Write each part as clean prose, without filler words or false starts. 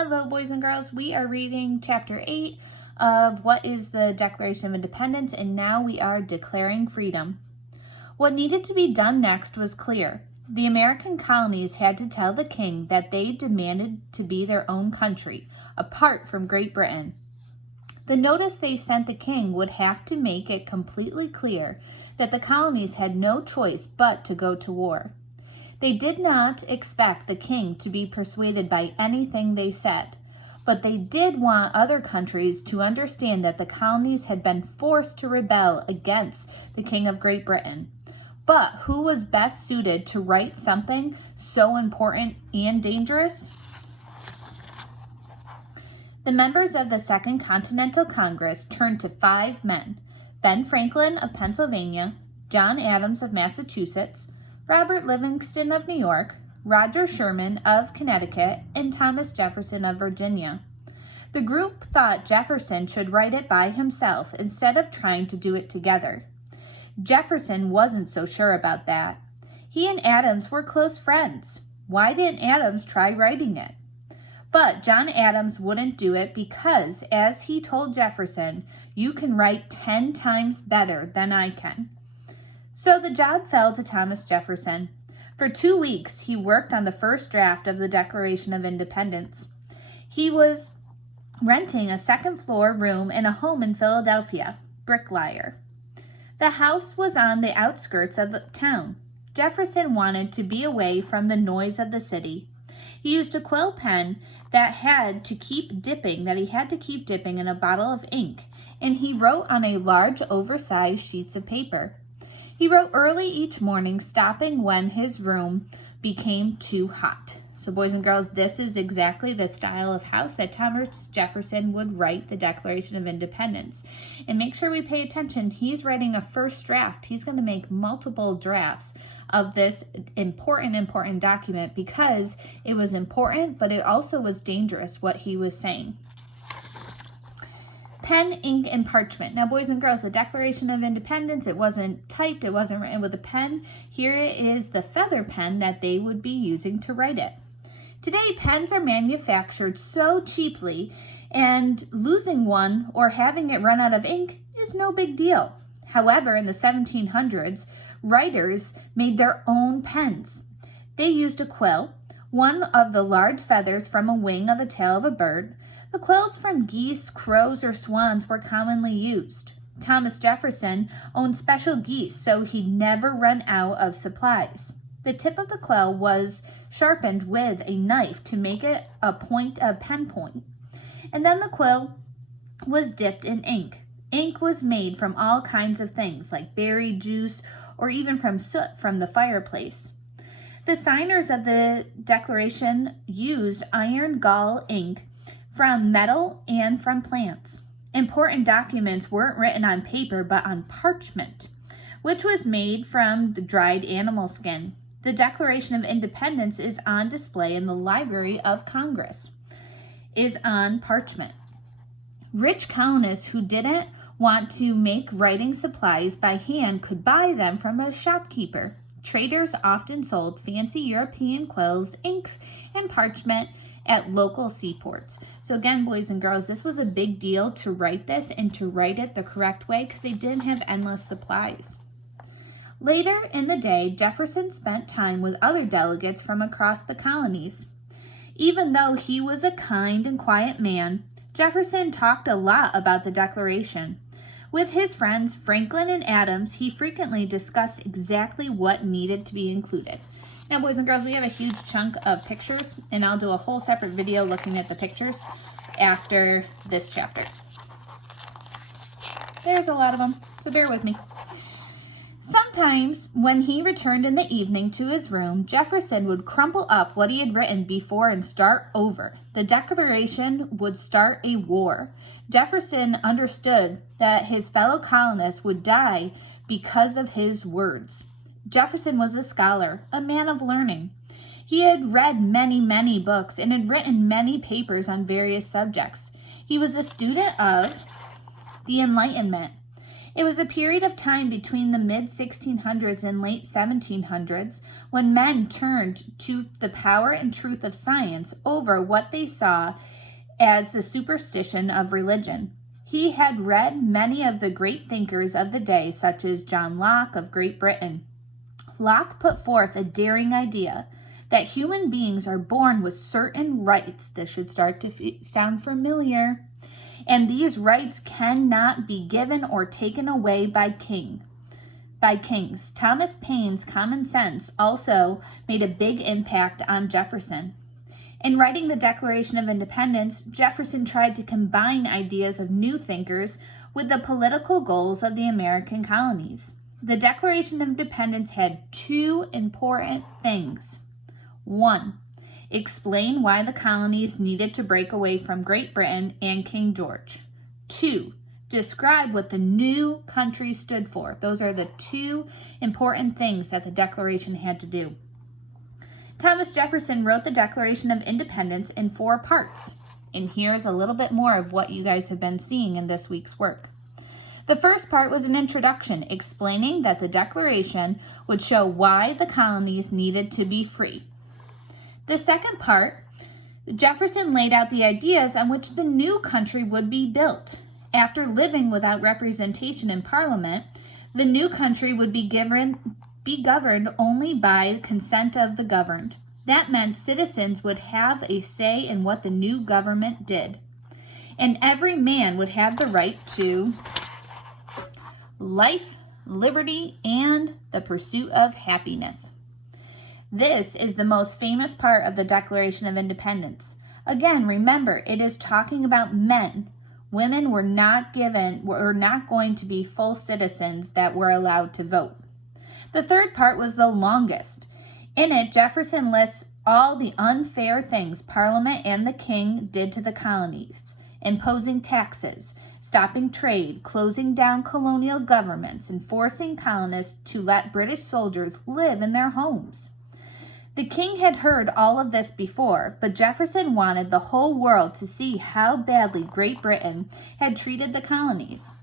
Hello, boys and girls. We are reading Chapter 8 of What is the Declaration of Independence, and now we are declaring freedom. What needed to be done next was clear. The American colonies had to tell the king that they demanded to be their own country, apart from Great Britain. The notice they sent the king would have to make it completely clear that the colonies had no choice but to go to war. They did not expect the king to be persuaded by anything they said, but they did want other countries to understand that the colonies had been forced to rebel against the King of Great Britain. But who was best suited to write something so important and dangerous? The members of the Second Continental Congress turned to 5 men: Ben Franklin of Pennsylvania, John Adams of Massachusetts, Robert Livingston of New York, Roger Sherman of Connecticut, and Thomas Jefferson of Virginia. The group thought Jefferson should write it by himself instead of trying to do it together. Jefferson wasn't so sure about that. He and Adams were close friends. Why didn't Adams try writing it? But John Adams wouldn't do it because, as he told Jefferson, "You can write 10 times better than I can." So the job fell to Thomas Jefferson. For 2 weeks, he worked on the first draft of the Declaration of Independence. He was renting a second-floor room in a home in Philadelphia, Bricklayer. The house was on the outskirts of the town. Jefferson wanted to be away from the noise of the city. He used a quill pen that he had to keep dipping in a bottle of ink, and he wrote on a large, oversized sheets of paper. He wrote early each morning, stopping when his room became too hot. So, boys and girls, this is exactly the style of house that Thomas Jefferson would write the Declaration of Independence. And make sure we pay attention. He's writing a first draft. He's going to make multiple drafts of this important document because it was important, but it also was dangerous what he was saying. Pen, ink, and parchment. Now, boys and girls, the Declaration of Independence, it wasn't typed, it wasn't written with a pen. Here is the feather pen that they would be using to write it. Today, pens are manufactured so cheaply, and losing one or having it run out of ink is no big deal. However, in the 1700s, writers made their own pens. They used a quill, one of the large feathers from a wing of the tail of a bird. The quills from geese, crows, or swans were commonly used. Thomas Jefferson owned special geese, so he'd never run out of supplies. The tip of the quill was sharpened with a knife to make it a pen point. And then the quill was dipped in ink. Ink was made from all kinds of things, like berry juice or even from soot from the fireplace. The signers of the Declaration used iron gall ink from metal and from plants. Important documents weren't written on paper but on parchment, which was made from the dried animal skin. The Declaration of Independence is on display in the Library of Congress, is on parchment. Rich colonists who didn't want to make writing supplies by hand could buy them from a shopkeeper. Traders often sold fancy European quills, inks, and parchment at local seaports. So again, boys and girls, this was a big deal to write this and to write it the correct way because they didn't have endless supplies. Later in the day, Jefferson spent time with other delegates from across the colonies. Even though he was a kind and quiet man, Jefferson talked a lot about the Declaration. With his friends Franklin and Adams, he frequently discussed exactly what needed to be included. Now, boys and girls, we have a huge chunk of pictures, and I'll do a whole separate video looking at the pictures after this chapter. There's a lot of them, so bear with me. Sometimes, when he returned in the evening to his room, Jefferson would crumple up what he had written before and start over. The Declaration would start a war. Jefferson understood that his fellow colonists would die because of his words. Jefferson was a scholar, a man of learning. He had read many books and had written many papers on various subjects. He was a student of the Enlightenment. It was a period of time between the mid-1600s and late 1700s when men turned to the power and truth of science over what they saw as the superstition of religion. He had read many of the great thinkers of the day, such as John Locke of Great Britain. Locke put forth a daring idea that human beings are born with certain rights. This should start to sound familiar. And these rights cannot be given or taken away by kings. Thomas Paine's common sense also made a big impact on Jefferson. In writing the Declaration of Independence, Jefferson tried to combine ideas of new thinkers with the political goals of the American colonies. The Declaration of Independence had two important things. 1. Explain why the colonies needed to break away from Great Britain and King George. 2. Describe what the new country stood for. Those are the two important things that the Declaration had to do. Thomas Jefferson wrote the Declaration of Independence in 4 parts. And here's a little bit more of what you guys have been seeing in this week's work. The first part was an introduction explaining that the Declaration would show why the colonies needed to be free. The second part, Jefferson laid out the ideas on which the new country would be built. After living without representation in Parliament, the new country would be governed only by consent of the governed. That meant citizens would have a say in what the new government did. And every man would have the right to life, liberty, and the pursuit of happiness. This is the most famous part of the Declaration of Independence. Again, remember, it is talking about men. Women were not going to be full citizens that were allowed to vote. The third part was the longest. In it, Jefferson lists all the unfair things Parliament and the King did to the colonies, imposing taxes, stopping trade, closing down colonial governments, and forcing colonists to let British soldiers live in their homes. The King had heard all of this before, but Jefferson wanted the whole world to see how badly Great Britain had treated the colonies.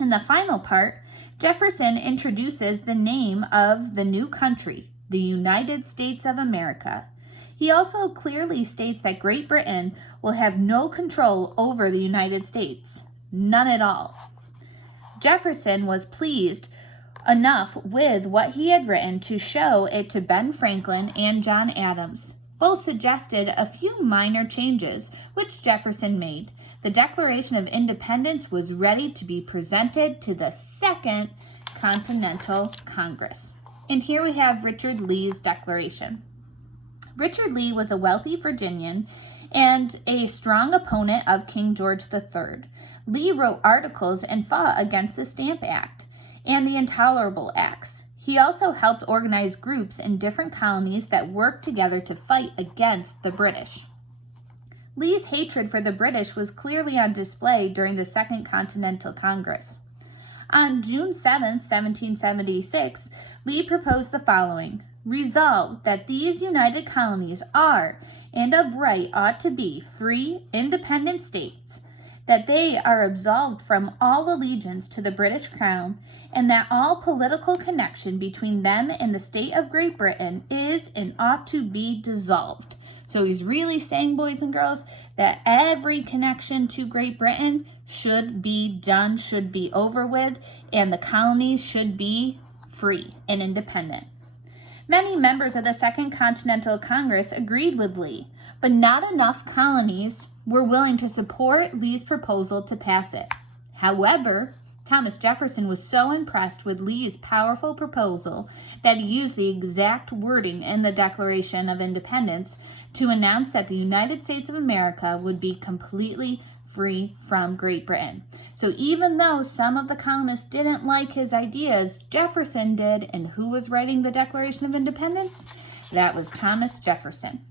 In the final part, Jefferson introduces the name of the new country, the United States of America. He also clearly states that Great Britain will have no control over the United States, none at all. Jefferson was pleased enough with what he had written to show it to Ben Franklin and John Adams. Both suggested a few minor changes, which Jefferson made. The Declaration of Independence was ready to be presented to the Second Continental Congress. And here we have Richard Lee's declaration. Richard Lee was a wealthy Virginian and a strong opponent of King George III. Lee wrote articles and fought against the Stamp Act and the Intolerable Acts. He also helped organize groups in different colonies that worked together to fight against the British. Lee's hatred for the British was clearly on display during the Second Continental Congress. On June 7, 1776, Lee proposed the following: Resolved that these united colonies are, and of right ought to be, free, independent states, that they are absolved from all allegiance to the British Crown, and that all political connection between them and the state of Great Britain is and ought to be dissolved. So he's really saying, boys and girls, that every connection to Great Britain should be done, should be over with, and the colonies should be free and independent. Many members of the Second Continental Congress agreed with Lee, but not enough colonies were willing to support Lee's proposal to pass it. However, Thomas Jefferson was so impressed with Lee's powerful proposal that he used the exact wording in the Declaration of Independence to announce that the United States of America would be completely free from Great Britain. So even though some of the colonists didn't like his ideas, Jefferson did. And who was writing the Declaration of Independence? That was Thomas Jefferson.